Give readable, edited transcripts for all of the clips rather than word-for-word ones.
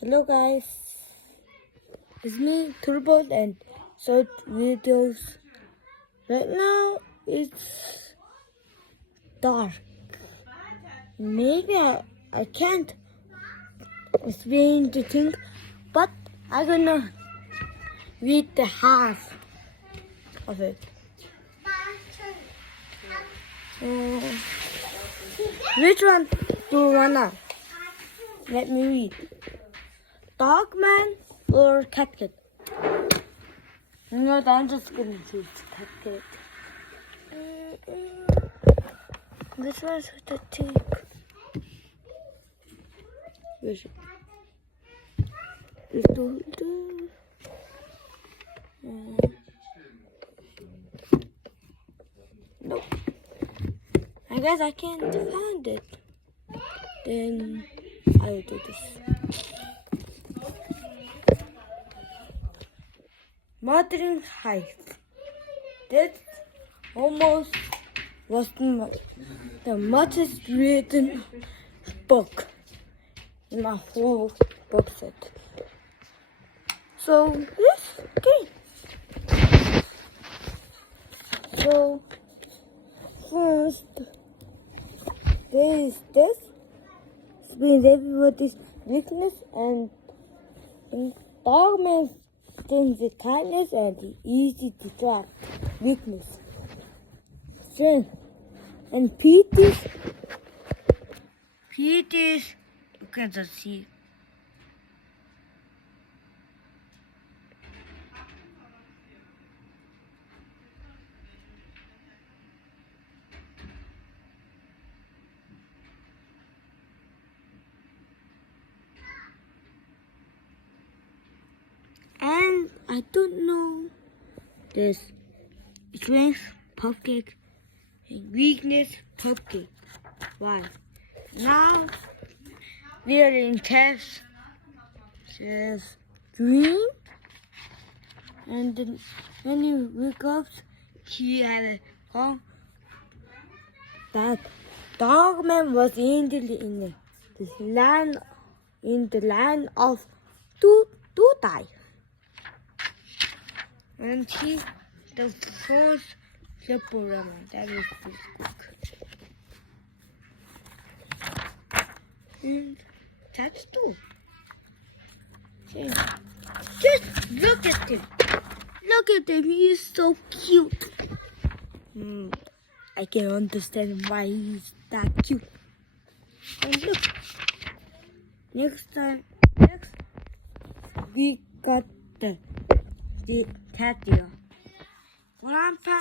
Hello guys, it's me Turbo and short videos. Right now it's dark. Maybe I can't explain the thing, but I'm gonna read the half of it. Which one do you wanna? Let me read. Dogman or Cat Kid? No, I'm just gonna choose Cat Kid. Which one should I take? Which Nope. I guess I can't find it. Then I will do this. Modern Heights. This almost was the muchest written book in my whole book set. So, yes, okay. So, first, there is this. Explains everybody's weakness and Dogman's things is kindness and the easy to track weakness. Strength. And Pete's, look at the sea. And I don't know this strength cupcake and weakness cupcake. Why? Now we are in test. Says green, and then when you wake up, he had a call that Dogman was in the land of Tutai. And he's the first Superman. That is this book. And that's two. Just look at him. Look at him. He is so cute. I can understand why he's that cute. And look. Next we got the tattoo. Grandpa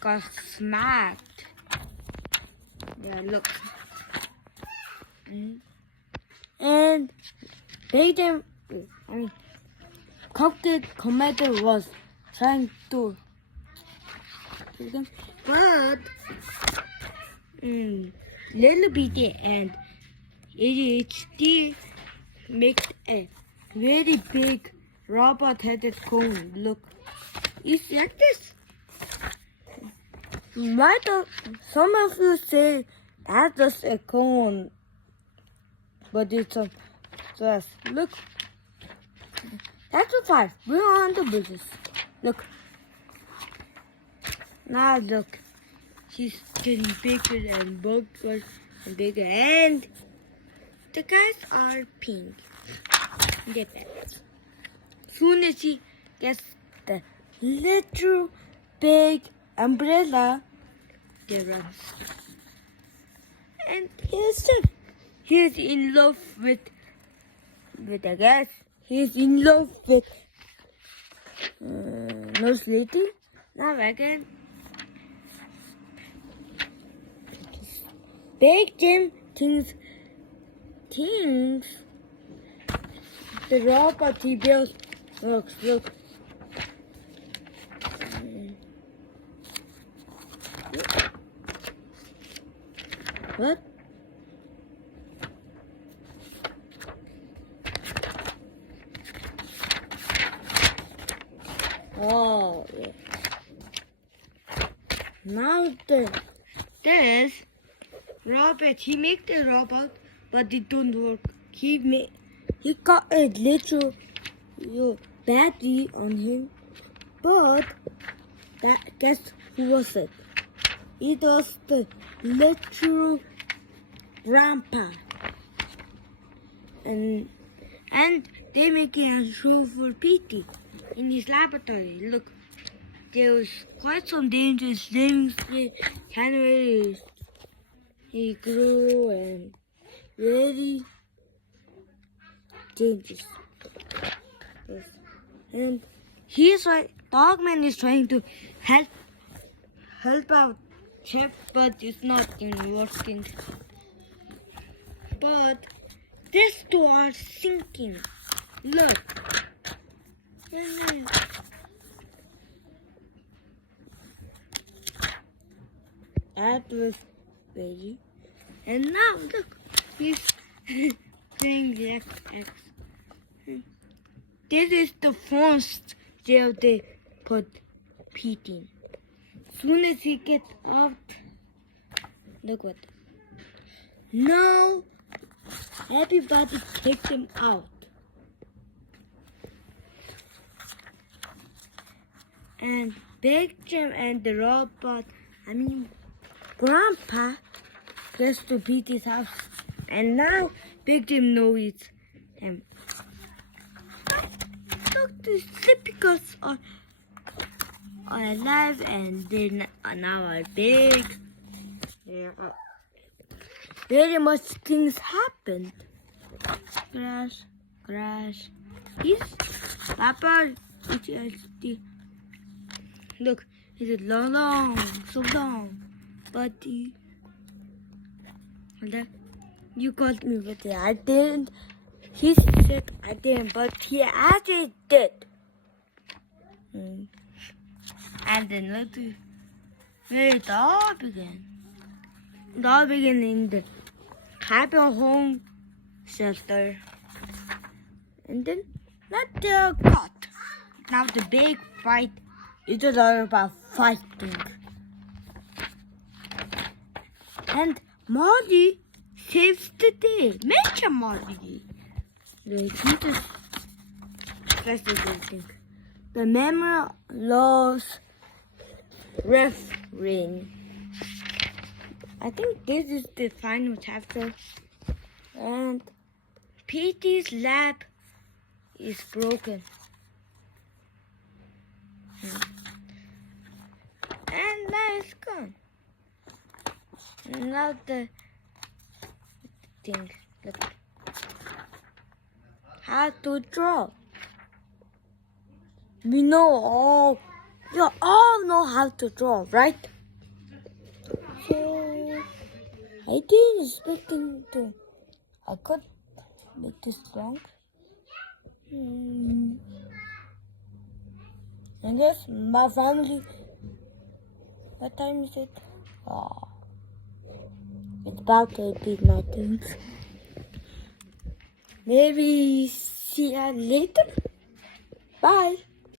got smacked. Yeah, look. And Cupcake Commander was trying to kill them, but Little Bitty and ADHD make a very big robot-headed cone. Look, it's like this. Some of you say that's just a cone, but it's a glass. Look, that's a 5. We're on the bushes. Look. Now look, he's getting bigger and bigger and bigger, and the guys are pink. They're bad. Soon as he gets the little big umbrella, they run. And he's in love with I guess he's in love with Nurse Lady. Now again, Big Jim thinks the robot he built works. Look. What? Oh, yeah. Now this robot, he make the robot, but it don't work. He he got a little battery on him, but guess who was it? It was the little grandpa, and they making a shoe for Petey in his laboratory. Look, there was quite some dangerous things. The canaries he grew and very dangerous. Yes. And Dogman is trying to help out Chef, but it's not working. But this two are sinking. Look. That was very. And now look, he's playing the X. This is the first jail they put Pete in. Soon as he gets out, look what. No, everybody kicked him out. And Big Jim and the robot, Grandpa, goes to Pete's house. And now Big Jim knows it's him. Look, the Zippicus are alive and they now are big. Very much things happened. Crash. He's Papa. Look, it's so long. But you called me with it. I didn't. He said I didn't, but he actually did. And then look, where it all began. It all began in the Happy Home shelter. And then not the cut. Now the big fight. It was all about fighting. And Molly saves the day. Mention Molly. The memory loss referring. I think this is the final chapter. And Petey's lab is broken. And now it's gone. Now the thing. Look. How to draw. We know you all know how to draw, right? So I didn't expecting to. I could make this long. I guess my family. What time is it? It's about to be nothing. Maybe see you later. Bye.